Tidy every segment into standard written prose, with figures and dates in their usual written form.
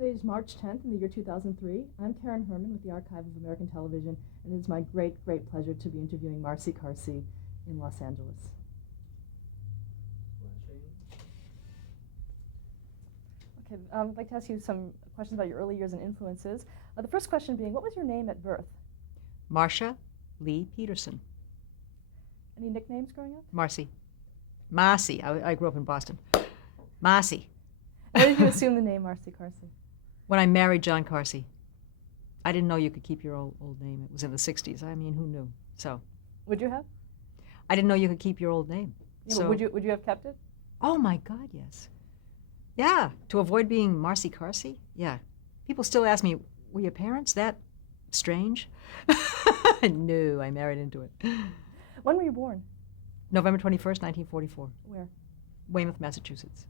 Today is March 10th in the year 2003. I'm Karen Herman with the Archive of American Television, and it is my great, great pleasure to be interviewing Marcy Carsey in Los Angeles. Okay, I'd like to ask you some questions about your early years and influences. The first question being, what was your name at birth? Marcia Lee Peterson. Any nicknames growing up? Marcy. Marcy. I grew up in Boston. Marcy. Where did you assume the name Marcy Carsey? When I married John Carsey. I didn't know you could keep your old name. It was in the 60s. I mean, who knew? So. Would you have? I didn't know you could keep your old name. Yeah, so, but would you have kept it? Oh my God, yes. Yeah, to avoid being Marcy Carsey. Yeah. People still ask me, were your parents that strange? No, I married into it. When were you born? November 21st, 1944. Where? Weymouth, Massachusetts.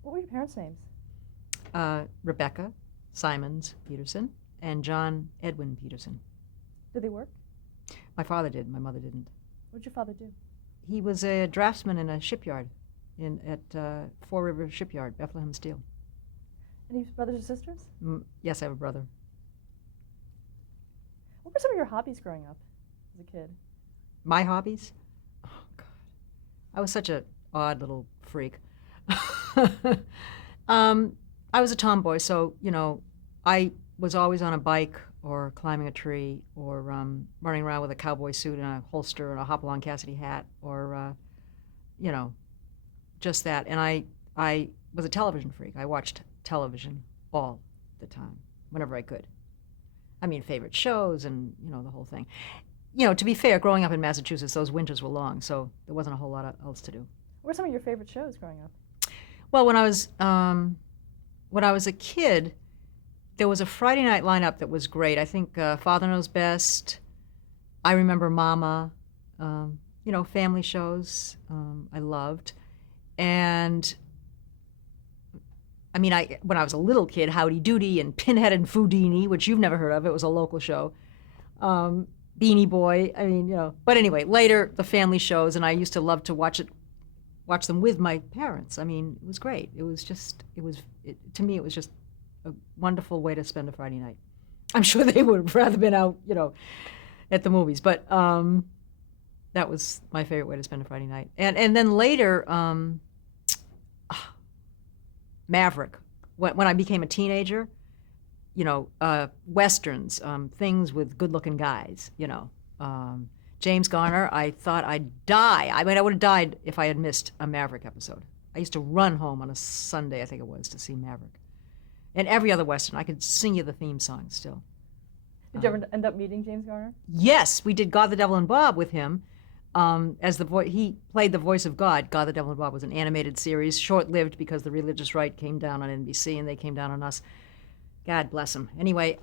What were your parents' names? Rebecca Simons Peterson and John Edwin Peterson. Did they work? My father did. My mother didn't. What did your father do? He was a draftsman in a shipyard at Four River Shipyard, Bethlehem Steel. Any brothers or sisters? Yes, I have a brother. What were some of your hobbies growing up as a kid? My hobbies? Oh, God. I was such an odd little freak. I was a tomboy, so, I was always on a bike or climbing a tree or running around with a cowboy suit and a holster and a Hopalong Cassidy hat or, just that. And I was a television freak. I watched television all the time, whenever I could. I mean, favorite shows and, the whole thing. To be fair, growing up in Massachusetts, those winters were long, so there wasn't a whole lot else to do. What were some of your favorite shows growing up? Well, when I was a kid, there was a Friday night lineup that was great. I think Father Knows Best. I Remember Mama. Family shows I loved. And I mean, when I was a little kid, Howdy Doody and Pinhead and Foodini, which you've never heard of. It was a local show. Beanie Boy. I mean, But anyway, later the family shows, and I used to love to watch them with my parents. I mean, it was great. To me, it was just a wonderful way to spend a Friday night. I'm sure they would have rather been out, at the movies, but that was my favorite way to spend a Friday night. And then later, Maverick. When I became a teenager, westerns, things with good-looking guys, James Garner, I thought I'd die. I mean, I would have died if I had missed a Maverick episode. I used to run home on a Sunday, I think it was, to see Maverick. And every other Western, I could sing you the theme song still. Did you ever end up meeting James Garner? Yes, we did God, the Devil, and Bob with him. He played the voice of God. God, the Devil, and Bob was an animated series, short-lived because the religious right came down on NBC and they came down on us. God bless him. Anyway,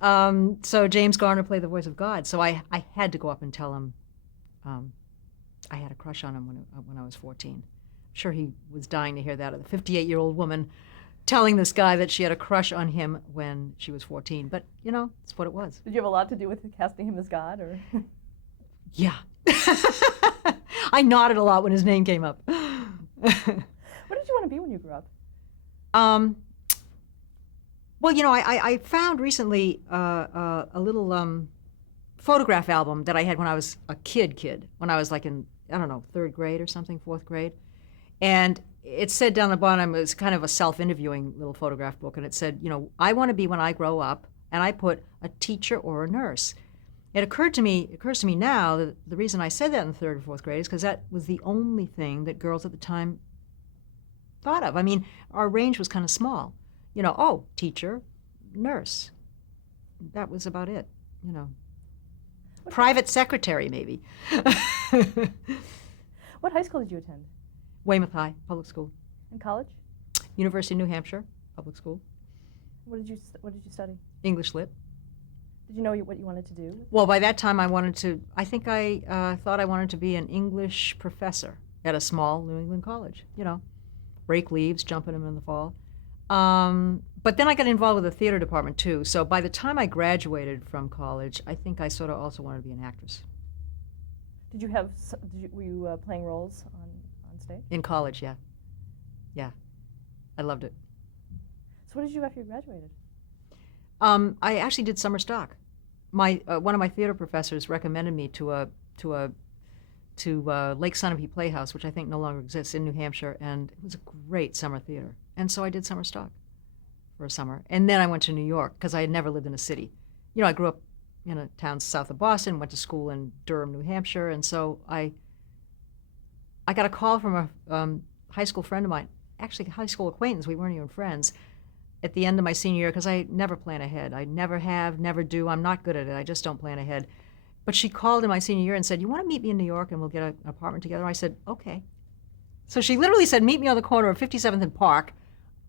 so James Garner played the voice of God. So I had to go up and tell him I had a crush on him when I was 14. I'm sure he was dying to hear that. A 58-year-old woman telling this guy that she had a crush on him when she was 14. But, it's what it was. Did you have a lot to do with casting him as God, or? Yeah. I nodded a lot when his name came up. What did you want to be when you grew up? Well, I found recently a little photograph album that I had when I was a kid, when I was like in, I don't know, 3rd grade or something, 4th grade. And it said down the bottom, it was kind of a self-interviewing little photograph book, and it said, I want to be when I grow up, and I put a teacher or a nurse. It occurs to me now that the reason I said that in 3rd or 4th grade is because that was the only thing that girls at the time thought of. I mean, our range was kind of small. Teacher, nurse. That was about it, Private secretary, maybe. What high school did you attend? Weymouth High, public school. In college? University of New Hampshire, public school. What did you study? English Lit. Did you know what you wanted to do? Well, by that time I thought I wanted to be an English professor at a small New England college, rake leaves, jump in them in the fall. But then I got involved with the theater department too. So by the time I graduated from college, I think I sort of also wanted to be an actress. Were you playing roles on stage? In college, yeah. I loved it. So what did you do after you graduated? I actually did summer stock. My one of my theater professors recommended me to Lake Sunapee Playhouse, which I think no longer exists in New Hampshire, and it was a great summer theater. And so I did summer stock for a summer, and then I went to New York because I had never lived in a city. You know, I grew up in a town south of Boston, went to school in Durham, New Hampshire, and so I got a call from a high school friend of mine, actually a high school acquaintance. We weren't even friends. At the end of my senior year, because I never plan ahead. I never have, never do. I'm not good at it. I just don't plan ahead. But she called in my senior year and said, "You want to meet me in New York and we'll get an apartment together?" I said, "Okay." So she literally said, "Meet me on the corner of 57th and Park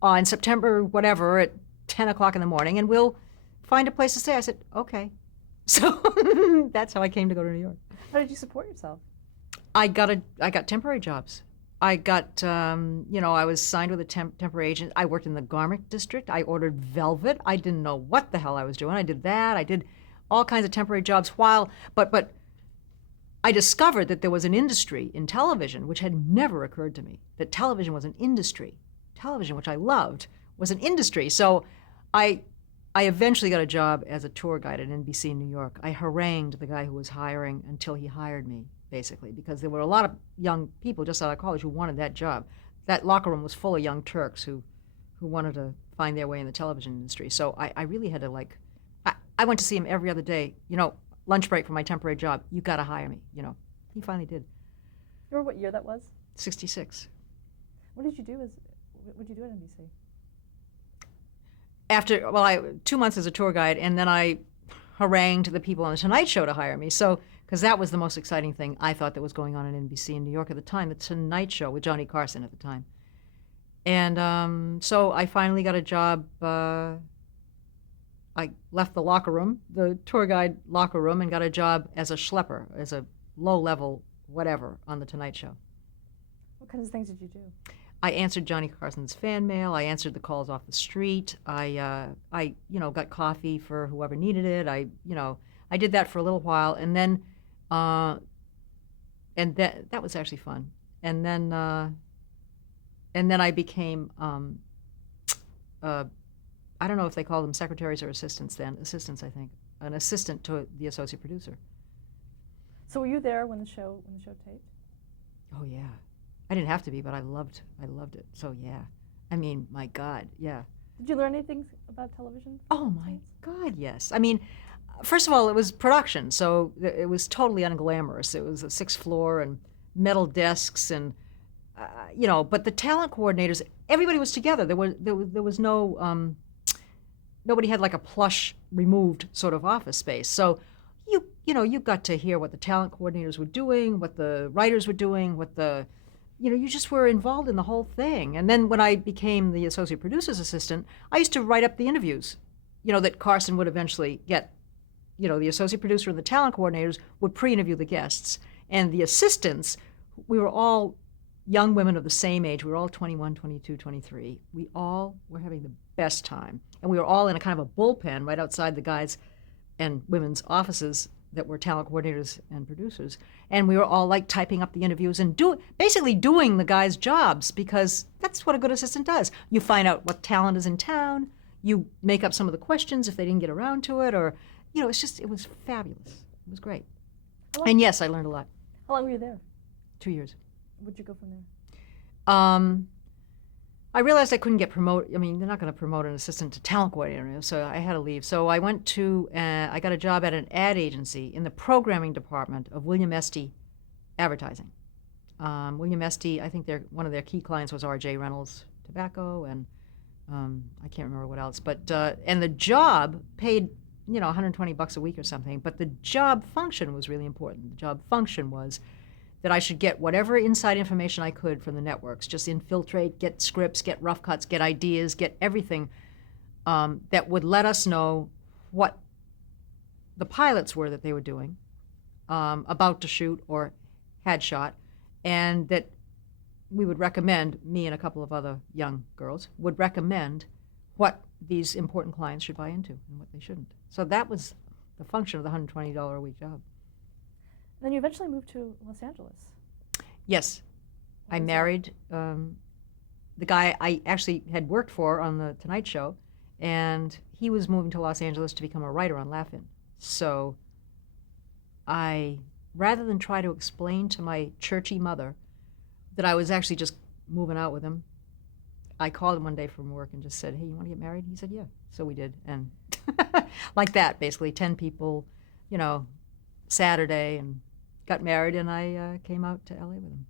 on September whatever at 10 o'clock in the morning and we'll find a place to stay." I said, "Okay." So that's how I came to go to New York. How did you support yourself? I got temporary jobs. I got, I was signed with a temporary agent. I worked in the garment district. I ordered velvet. I didn't know what the hell I was doing. I did that. I did all kinds of temporary jobs but I discovered that there was an industry in television, which had never occurred to me, that television was an industry. Television, which I loved, was an industry. So I eventually got a job as a tour guide at NBC in New York. I harangued the guy who was hiring until he hired me, basically, because there were a lot of young people just out of college who wanted that job. That locker room was full of young Turks who wanted to find their way in the television industry. So I really had to I went to see him every other day. Lunch break for my temporary job. You got to hire me. He finally did. You remember what year that was? 66. What did you do at NBC? After 2 months as a tour guide, and then I harangued the people on the Tonight Show to hire me. So, because that was the most exciting thing I thought that was going on at NBC in New York at the time, the Tonight Show with Johnny Carson at the time. And so I finally got a job. I left the locker room, the tour guide locker room, and got a job as a schlepper, as a low-level whatever on the Tonight Show. What kinds of things did you do? I answered Johnny Carson's fan mail. I answered the calls off the street. I got coffee for whoever needed it. I did that for a little while, and then, that was actually fun. And then I became, I don't know if they call them secretaries or assistants then. Assistants, I think. An assistant to the associate producer. So were you there when the show taped? Oh yeah. I didn't have to be, but I loved it. So yeah. I mean, my God, yeah. Did you learn anything about television? Oh my God, yes. I mean, first of all, it was production, so it was totally unglamorous. It was a 6th floor and metal desks and but the talent coordinators, everybody was together. There was no nobody had like a plush removed sort of office space. So you got to hear what the talent coordinators were doing, what the writers were doing, you just were involved in the whole thing. And then when I became the associate producer's assistant, I used to write up the interviews, that Carson would eventually get. The associate producer and the talent coordinators would pre-interview the guests. And the assistants, we were all young women of the same age. We were all 21, 22, 23. We all were having the best time. And we were all in a kind of a bullpen right outside the guys' and women's offices that were talent coordinators and producers. And we were all typing up the interviews and basically doing the guys' jobs, because that's what a good assistant does. You find out what talent is in town. You make up some of the questions if they didn't get around to it, or, it was fabulous. It was great. And yes, I learned a lot. How long were you there? 2 years. Where'd you go from there? I realized I couldn't get promoted. I mean, they're not going to promote an assistant to talent coordinator, so I had to leave. So I went to, I got a job at an ad agency in the programming department of William Esty Advertising. William Esty, I think one of their key clients was R.J. Reynolds Tobacco, and I can't remember what else. But and the job paid, $120 a week or something. But the job function was really important. The job function was that I should get whatever inside information I could from the networks, just infiltrate, get scripts, get rough cuts, get ideas, get everything that would let us know what the pilots were that they were doing, about to shoot or had shot, and that we would recommend, me and a couple of other young girls, would recommend what these important clients should buy into and what they shouldn't. So that was the function of the $120 a week job. Then you eventually moved to Los Angeles. Yes. What I was married the guy I actually had worked for on the Tonight Show, And he was moving to Los Angeles to become a writer on Laugh-In. So I, rather than try to explain to my churchy mother that I was actually just moving out with him, I called him one day from work and just said, hey, you want to get married? He said, yeah. So we did. And like that, basically, 10 people, Saturday, and got married, and I came out to LA with him.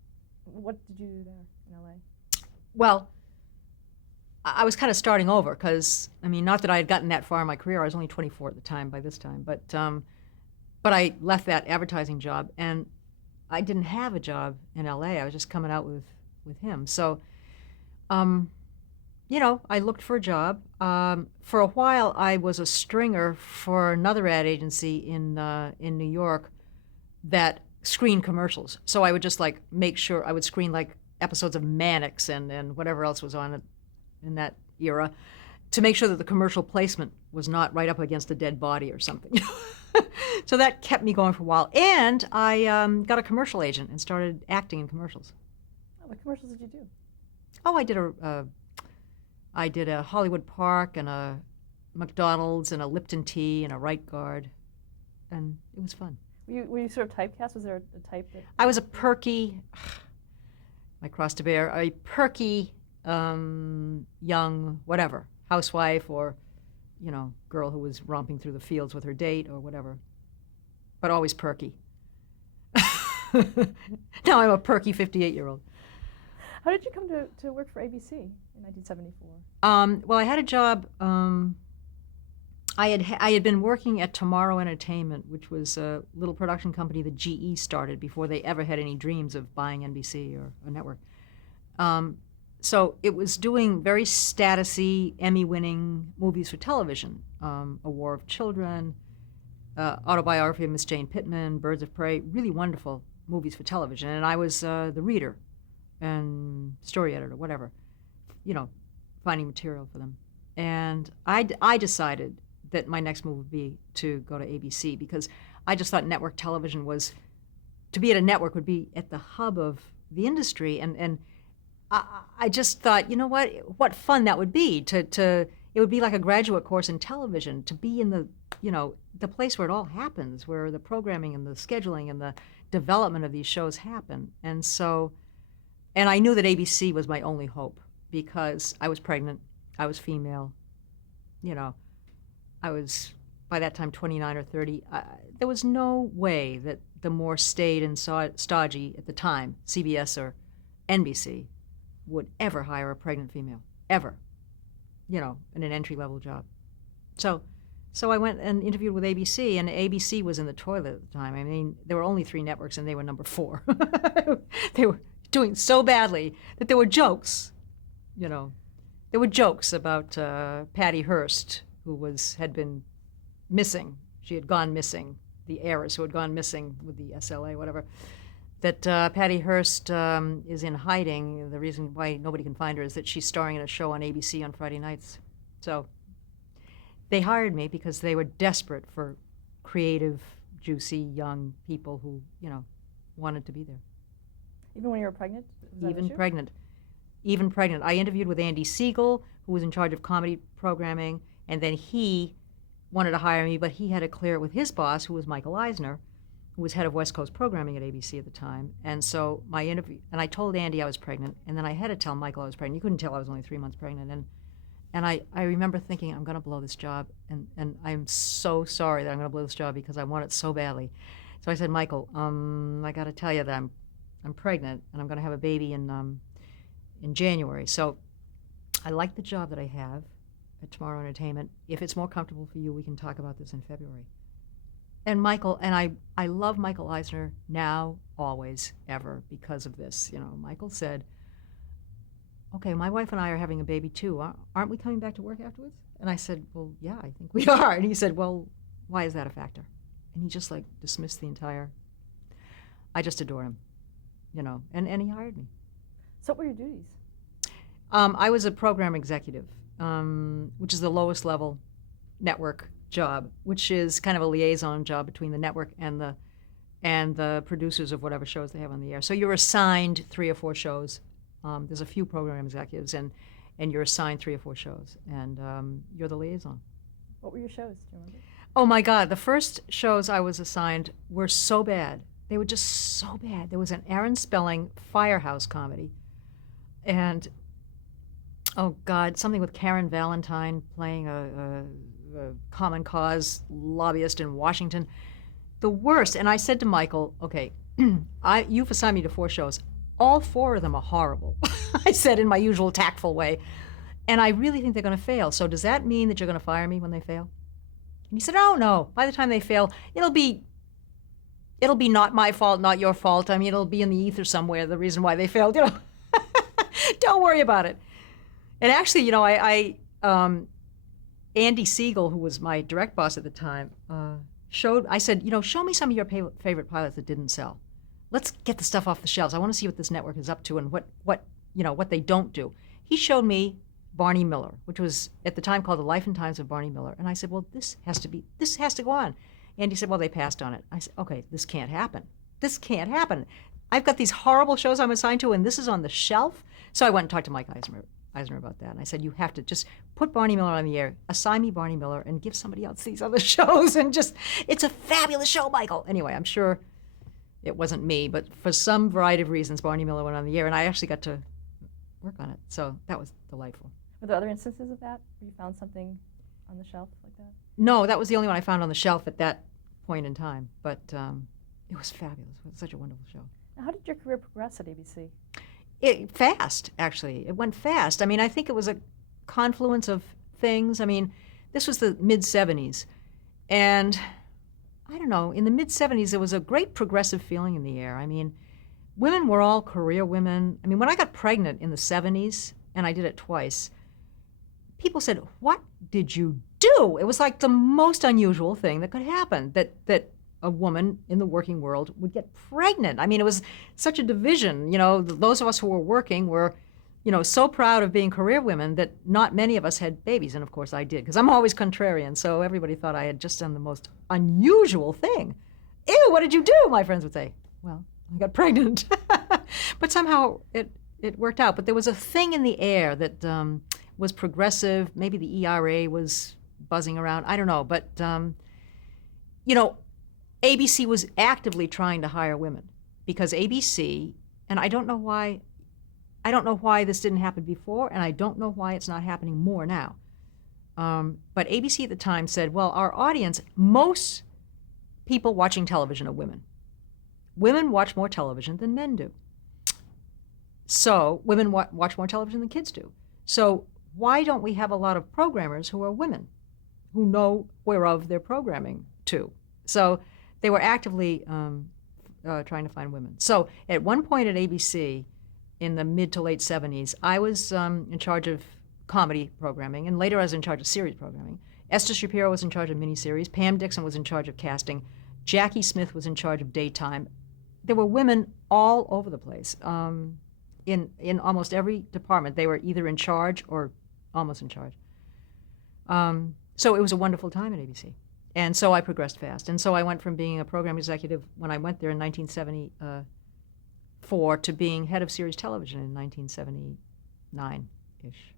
What did you do there in LA? Well, I was kind of starting over because, not that I had gotten that far in my career. I was only 24 at the time by this time. But I left that advertising job, and I didn't have a job in LA. I was just coming out with him. So, I looked for a job. For a while, I was a stringer for another ad agency in New York that screened commercials. So I would just make sure I would screen episodes of Mannix and whatever else was on in that era to make sure that the commercial placement was not right up against a dead body or something. So that kept me going for a while. And I got a commercial agent and started acting in commercials. Oh, what commercials did you do? Oh, I did a Hollywood Park and a McDonald's and a Lipton Tea and a Right Guard, and it was fun. Were you sort of typecast? Was there a type that... I was a perky, my cross to bear, a perky, young, whatever, housewife or, girl who was romping through the fields with her date or whatever, but always perky. Now I'm a perky 58-year-old. How did you come to work for ABC in 1974? Well, I had a job. I had been working at Tomorrow Entertainment, which was a little production company that GE started before they ever had any dreams of buying NBC or a network. So it was doing very statusy, Emmy-winning movies for television. A War of Children, Autobiography of Miss Jane Pittman, Birds of Prey, really wonderful movies for television. And I was the reader and story editor, whatever, finding material for them. And I decided that my next move would be to go to ABC because I just thought network television was, to be at a network would be at the hub of the industry. And I just thought, what fun that would be it would be like a graduate course in television to be in the place where it all happens, where the programming and the scheduling and the development of these shows happen. And I knew that ABC was my only hope because I was pregnant, I was female, I was, by that time, 29 or 30. There was no way that the more staid and stodgy at the time, CBS or NBC, would ever hire a pregnant female, ever, in an entry-level job. So I went and interviewed with ABC, and ABC was in the toilet at the time. There were only 3 networks, and they were number 4. They were doing so badly that there were jokes, There were jokes about Patty Hearst, who had been missing. She had gone missing, the heiress who had gone missing with the SLA, whatever. That Patty Hearst is in hiding. The reason why nobody can find her is that she's starring in a show on ABC on Friday nights. So they hired me because they were desperate for creative, juicy, young people who, wanted to be there. Even when you were pregnant? Even pregnant. I interviewed with Andy Siegel, who was in charge of comedy programming, and then he wanted to hire me, but he had to clear it with his boss, who was Michael Eisner, who was head of West Coast programming at ABC at the time. And so and I told Andy I was pregnant, and then I had to tell Michael I was pregnant. You couldn't tell I was only 3 months pregnant. And I remember thinking, I'm going to blow this job, and I'm so sorry that I'm going to blow this job because I want it so badly. So I said, Michael, I got to tell you that I'm pregnant, and I'm going to have a baby in January. So I like the job that I have at Tomorrow Entertainment. If it's more comfortable for you, we can talk about this in February. And Michael, and I love Michael Eisner now, always, ever, because of this. Michael said, okay, my wife and I are having a baby too. Aren't we coming back to work afterwards? And I said, well, yeah, I think we are. And he said, well, why is that a factor? And he just dismissed the entire, I just adore him, and he hired me. So what were your duties? I was a program executive, which is the lowest level network job, which is kind of a liaison job between the network and the producers of whatever shows they have on the air. So you're assigned 3 or 4 shows. There's a few program executives, and you're assigned 3 or 4 shows, and you're the liaison. What were your shows? Do you remember? Oh my God, the first shows I was assigned were so bad. They were just so bad. There was an Aaron Spelling Firehouse comedy, and oh God, something with Karen Valentine playing a common cause lobbyist in Washington. The worst. And I said to Michael, okay, you've assigned me to 4 shows. All 4 of them are horrible, I said in my usual tactful way. And I really think they're going to fail. So does that mean that you're going to fire me when they fail? And he said, oh, no. By the time they fail, it'll be not my fault, not your fault. I mean, it'll be in the ether somewhere, the reason why they failed. Don't worry about it. And actually, Andy Siegel, who was my direct boss at the time, I said, show me some of your favorite pilots that didn't sell. Let's get the stuff off the shelves. I want to see what this network is up to and what they don't do. He showed me Barney Miller, which was at the time called The Life and Times of Barney Miller. And I said, well, this has to go on. And he said, well, they passed on it. I said, okay, this can't happen. This can't happen. I've got these horrible shows I'm assigned to, and this is on the shelf. So I went and talked to Mike Eisner about that. And I said, you have to just put Barney Miller on the air, assign me Barney Miller, and give somebody else these other shows. And it's a fabulous show, Michael. Anyway, I'm sure it wasn't me, but for some variety of reasons, Barney Miller went on the air, and I actually got to work on it. So that was delightful. Were there other instances of that where you found something on the shelf like that? No, that was the only one I found on the shelf at that point in time. But it was fabulous. It was such a wonderful show. Now, how did your career progress at ABC? Fast, actually. It went fast. I mean, I think it was a confluence of things. I mean, this was the mid-'70s. And I don't know, in the mid-'70s, there was a great progressive feeling in the air. I mean, women were all career women. I mean, when I got pregnant in the 70s, and I did it twice, people said, what did you do? It was like the most unusual thing that could happen, that a woman in the working world would get pregnant. I mean, it was such a division. Those of us who were working were, so proud of being career women that not many of us had babies. And of course I did, because I'm always contrarian. So everybody thought I had just done the most unusual thing. Ew, what did you do? My friends would say, well, I got pregnant. But somehow it worked out. But there was a thing in the air that was progressive. Maybe the ERA was buzzing around. I don't know. But, ABC was actively trying to hire women because ABC, and I don't know why this didn't happen before, and I don't know why it's not happening more now. But ABC at the time said, well, our audience, most people watching television are women. Women watch more television than men do. So women watch more television than kids do. So why don't we have a lot of programmers who are women, who know whereof they're programming to? So they were actively trying to find women. So at one point at ABC, in the mid to late 70s, I was in charge of comedy programming, and later I was in charge of series programming. Esther Shapiro was in charge of miniseries. Pam Dixon was in charge of casting. Jackie Smith was in charge of daytime. There were women all over the place. In almost every department, they were either in charge or almost in charge. So it was a wonderful time at ABC. And so I progressed fast. And so I went from being a program executive when I went there in 1974 to being head of series television in 1979-ish.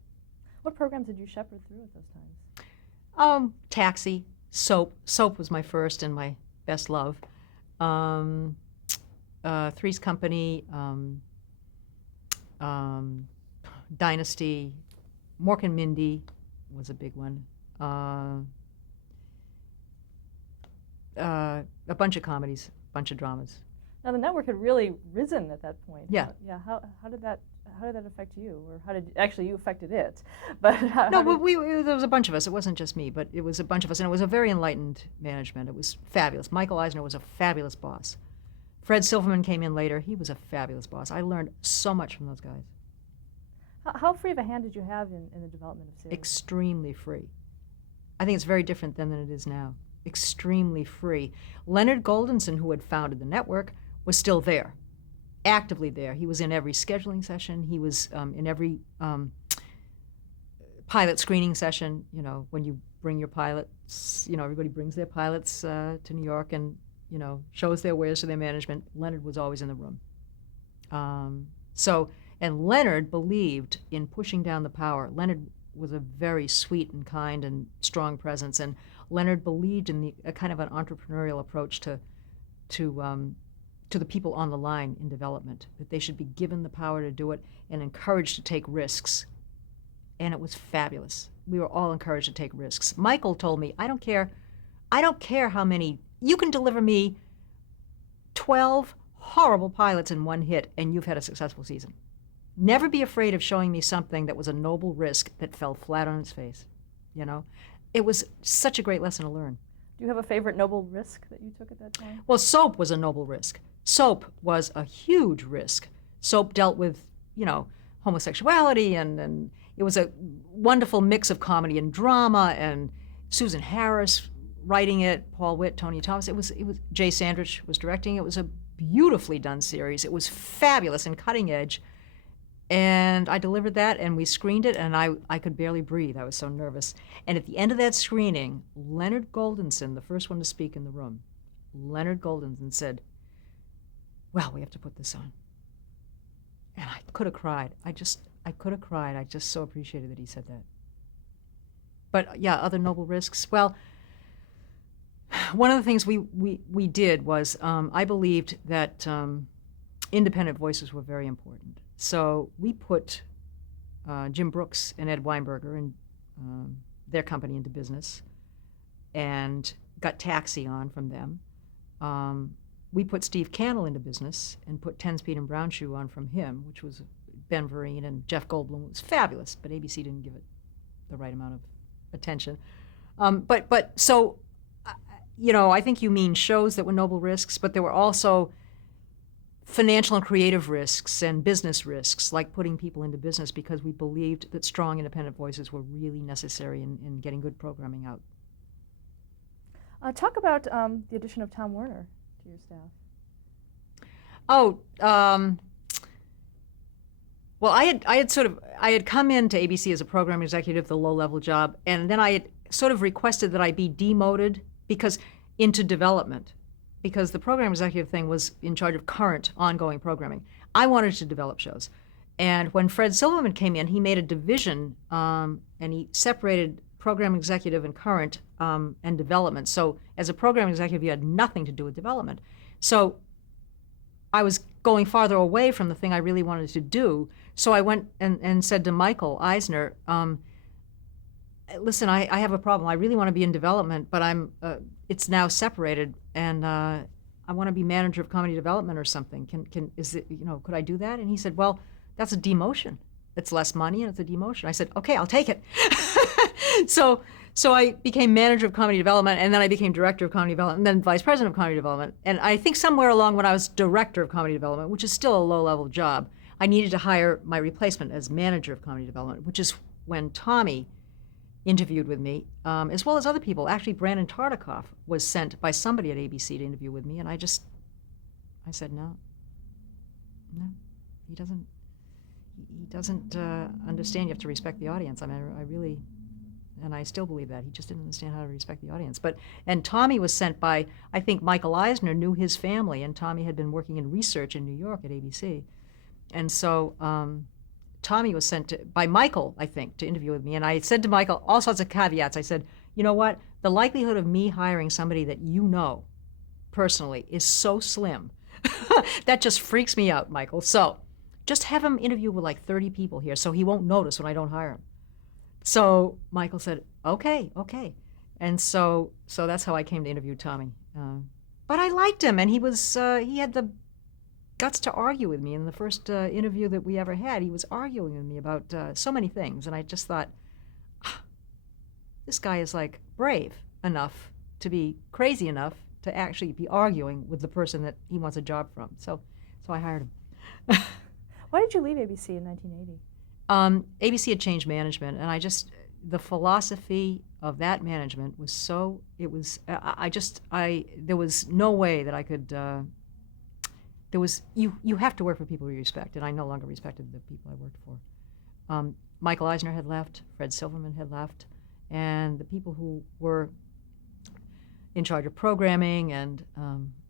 What programs did you shepherd through at those times? Taxi, Soap. Soap was my first and my best love. Three's Company, Dynasty, Mork and Mindy was a big one. A bunch of comedies, a bunch of dramas. Now the network had really risen at that point. Yeah. How did that affect you, or how did actually you affected it? But there was a bunch of us. It wasn't just me, but it was a bunch of us, and it was a very enlightened management. It was fabulous. Michael Eisner was a fabulous boss. Fred Silverman came in later. He was a fabulous boss. I learned so much from those guys. How free of a hand did you have in the development of series? Extremely free. I think it's very different than it is now. Extremely free. Leonard Goldenson, who had founded the network, was still there, actively there. He was in every scheduling session. He was in every pilot screening session. When you bring your pilots, everybody brings their pilots to New York and, shows their wares to their management. Leonard was always in the room. So And Leonard believed in pushing down the power. Leonard was a very sweet and kind and strong presence, and Leonard believed in a kind of an entrepreneurial approach to the people on the line in development, that they should be given the power to do it and encouraged to take risks. And it was fabulous. We were all encouraged to take risks. Michael told me, I don't care how many, you can deliver me 12 horrible pilots in one hit and you've had a successful season. Never be afraid of showing me something that was a noble risk that fell flat on its face. You know, it was such a great lesson to learn. Do you have a favorite noble risk that you took at that time? Well, soap was a noble risk. Soap was a huge risk. Soap dealt with, homosexuality, and it was a wonderful mix of comedy and drama, and Susan Harris writing it, Paul Witt, Tony Thomas. It was Jay Sandrich was directing. It was a beautifully done series. It was fabulous and cutting edge. And I delivered that, and we screened it, and I could barely breathe. I was so nervous. And at the end of that screening, Leonard Goldenson, the first one to speak in the room, Leonard Goldenson said, well, we have to put this on. And I could have cried. I could have cried. I just so appreciated that he said that. But yeah, other noble risks. Well, one of the things we did was I believed that independent voices were very important. So we put Jim Brooks and Ed Weinberger and their company into business and got Taxi on from them. We put Steve Cannell into business and put 10 Speed and Brown Shoe on from him, which was Ben Vereen and Jeff Goldblum. It was fabulous, but ABC didn't give it the right amount of attention. So, I think you mean shows that were noble risks, but there were also financial and creative risks and business risks, like putting people into business because we believed that strong independent voices were really necessary in getting good programming out. Talk about the addition of Tom Werner to your staff. Well, I had come into ABC as a program executive, the low-level job, and then I had sort of requested that I be demoted into development, because the program executive thing was in charge of current, ongoing programming. I wanted to develop shows. And when Fred Silverman came in, he made a division, and he separated program executive and current and development. So as a program executive, you had nothing to do with development. So I was going farther away from the thing I really wanted to do. So I went and said to Michael Eisner, listen, I have a problem. I really want to be in development, but it's now separated, and I want to be manager of comedy development or something. Could I do that? And he said, well, that's a demotion. It's less money and it's a demotion. I said, okay, I'll take it. So I became manager of comedy development, and then I became director of comedy development, and then vice president of comedy development. And I think somewhere along when I was director of comedy development, which is still a low-level job, I needed to hire my replacement as manager of comedy development, which is when Tommy interviewed with me, as well as other people. Actually, Brandon Tartikoff was sent by somebody at ABC to interview with me, and I said, no, he doesn't understand you have to respect the audience. I mean, I really, and I still believe that. He just didn't understand how to respect the audience. And Tommy was sent by, I think Michael Eisner knew his family, and Tommy had been working in research in New York at ABC. And so Tommy was sent by Michael, I think, to interview with me. And I said to Michael all sorts of caveats. I said, you know what? The likelihood of me hiring somebody that you know personally is so slim. That just freaks me out, Michael. So just have him interview with like 30 people here so he won't notice when I don't hire him. So Michael said, okay. And so that's how I came to interview Tommy. But I liked him, and he had the guts to argue with me. In the first interview that we ever had, he was arguing with me about so many things, and I just thought, this guy is like brave enough to be crazy enough to actually be arguing with the person that he wants a job from. So I hired him. Why did you leave ABC in 1980? ABC had changed management, and the philosophy of that management was there was no way that I could, you have to work for people you respect, and I no longer respected the people I worked for. Michael Eisner had left, Fred Silverman had left, and the people who were in charge of programming and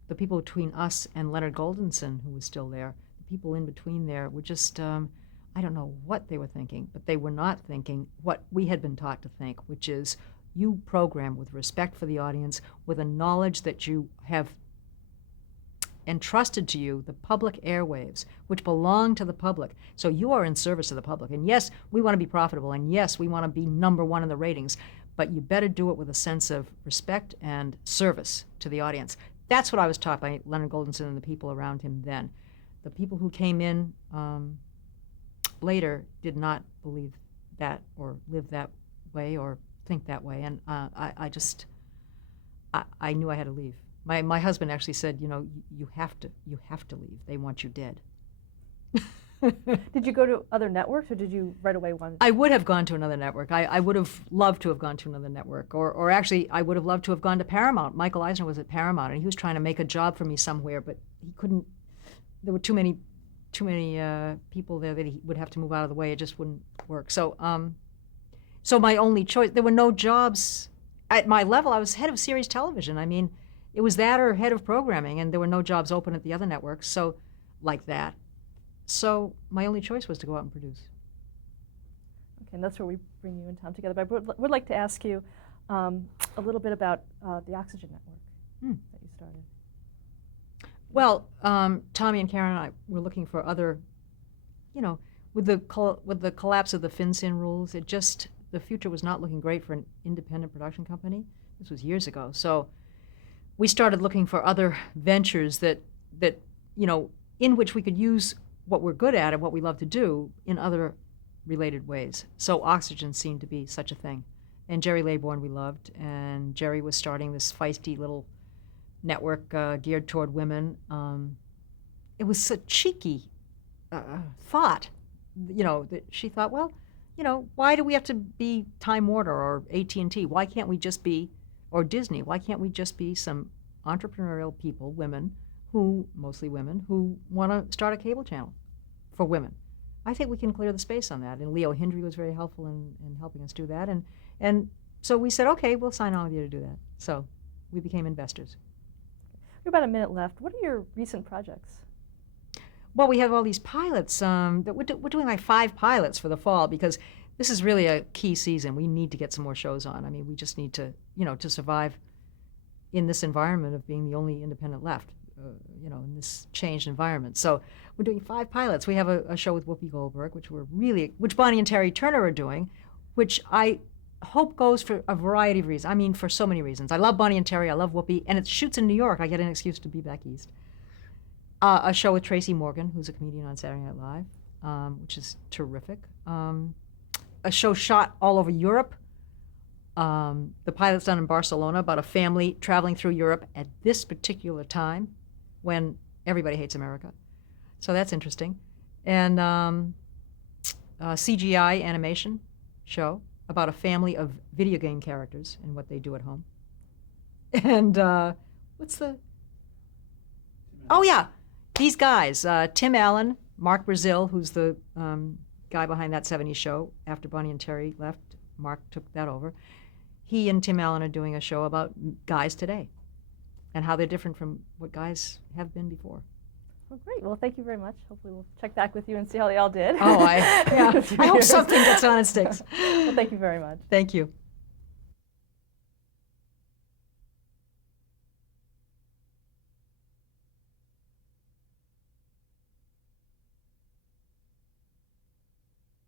the people between us and Leonard Goldenson, who was still there, the people in between there were just, I don't know what they were thinking, but they were not thinking what we had been taught to think, which is you program with respect for the audience, with a knowledge that you have entrusted to you the public airwaves, which belong to the public. So you are in service of the public. And yes, we want to be profitable, and yes, we want to be number one in the ratings, but you better do it with a sense of respect and service to the audience. That's what I was taught by Leonard Goldenson and the people around him then. The people who came in later did not believe that or live that way or think that way, and I knew I had to leave. My husband actually said, you have to leave. They want you dead. Did you go to other networks, or did you right away want? I would have gone to another network. I would have loved to have gone to another network, or actually, I would have loved to have gone to Paramount. Michael Eisner was at Paramount, and he was trying to make a job for me somewhere, but he couldn't. There were too many people there that he would have to move out of the way. It just wouldn't work. So my only choice. There were no jobs at my level. I was head of series television. I mean, it was that or head of programming, and there were no jobs open at the other networks. So, like that. So my only choice was to go out and produce. Okay, and that's where we bring you and Tom together. But I would like to ask you a little bit about the Oxygen Network that you started. Well, Tommy and Karen and I were looking for other, with the collapse of the FinCEN rules, the future was not looking great for an independent production company. This was years ago. So we started looking for other ventures that in which we could use what we're good at and what we love to do in other related ways. So Oxygen seemed to be such a thing. And Jerry Laybourne we loved, and Jerry was starting this feisty little network geared toward women. It was a cheeky thought, that she thought, well, why do we have to be Time Warner or AT&T? Why can't we just be, or Disney, why can't we just be some entrepreneurial people, mostly women, who want to start a cable channel for women? I think we can clear the space on that. And Leo Hindry was very helpful in helping us do that. And so we said, okay, we'll sign on with you to do that. So we became investors. We have about a minute left. What are your recent projects? Well, we have all these pilots. That we're doing like 5 pilots for the fall, because this is really a key season. We need to get some more shows on. I mean, we just need to, to survive in this environment of being the only independent left, in this changed environment. So we're doing 5 pilots. We have a show with Whoopi Goldberg, which Bonnie and Terry Turner are doing, which I hope goes for a variety of reasons. I mean, for so many reasons. I love Bonnie and Terry. I love Whoopi. And it shoots in New York. I get an excuse to be back east. A show with Tracy Morgan, who's a comedian on Saturday Night Live, which is terrific. A show shot all over Europe. The pilot's done in Barcelona about a family traveling through Europe at this particular time when everybody hates America. So that's interesting. And CGI animation show about a family of video game characters and what they do at home. And these guys, Tim Allen, Mark Brazil, who's the guy behind that 70s show. After Bonnie and Terry left, Mark took that over. He and Tim Allen are doing a show about guys today and how they're different from what guys have been before. Well, great. Well, thank you very much. Hopefully we'll check back with you and see how they all did. I hope something gets on and sticks. Well, thank you very much. Thank you.